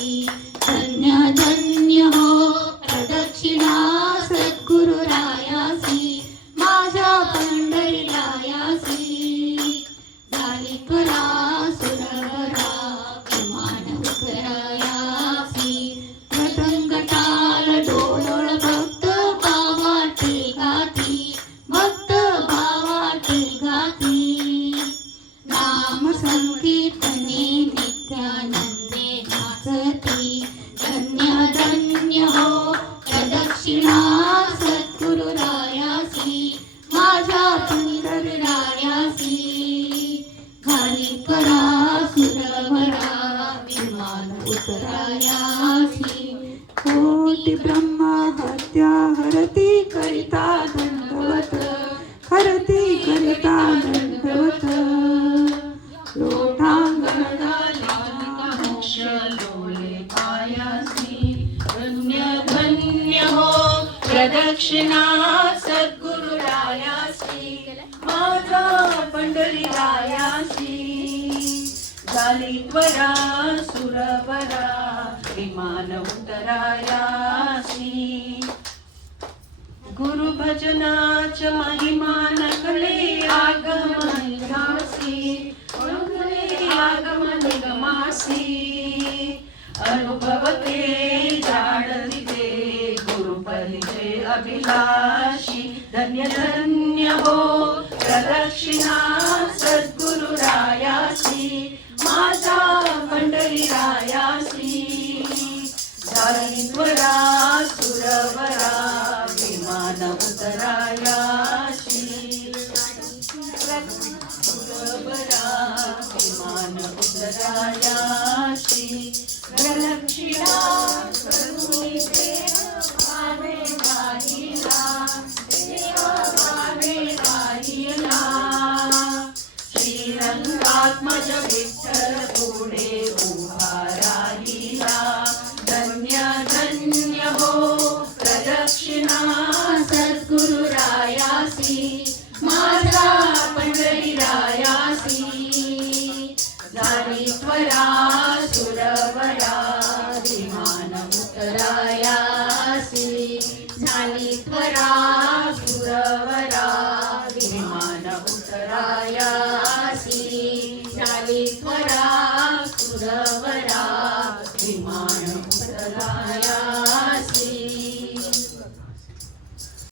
धन्य धन्य हो प्रदक्षिणा सद्गुरुरायासी माझ्या पंढरीरायासी झाली त्वरा सुरवरा विमान उतरायासी प्रथम गटाल डोलळ भक्त भावाटी गाती भक्त भावाटी गाती नाम संकीर्तने नित्यानंदे नाचती धन्य धन्य हो प्रदक्षिणा सद्गुरुरायासी माझ्या पंढरीरायासी घाली त्वरा सुरवरा विमान उतरायासी कोटी ब्रह्मा हत्या हरती करिता दंडवत हरती करिता दंडवत लोटांगण मोक्ष लोले पायासी धन्य धन्य हो प्रदक्षिणा सद्गुरुरायासी माझा पंढरीरायासी झाली त्वरा सुरवरा विमान उतरायासी गुरु भजनाच महिमा नकले आगमन गासी ओळखले आगमन गमासी अनुभवते जाणते गुरु परिचय अभिलाषी धन्य धन्य हो प्रदक्षिणा सद्गुरुरायासी माझा पंढरीरायासी झाली त्वरा सुरवरा विमान उतरायासी सुरवरा विमान उतरायासी प्रदक्षिणा करुणी देव भावे राहिला श्रीरंगात्मज विठ्ठल पुढे उभा राहिला धन्य धन्य हो प्रदक्षिणा सद्गुरुरायासी माझा पंढरीरायासी झाली त्वरा सुरवरा विमान उतरायासी झाली त्वरा सुरवरा विमान उतरायासी झाली त्वरा सुरवरा विमान उतरायासी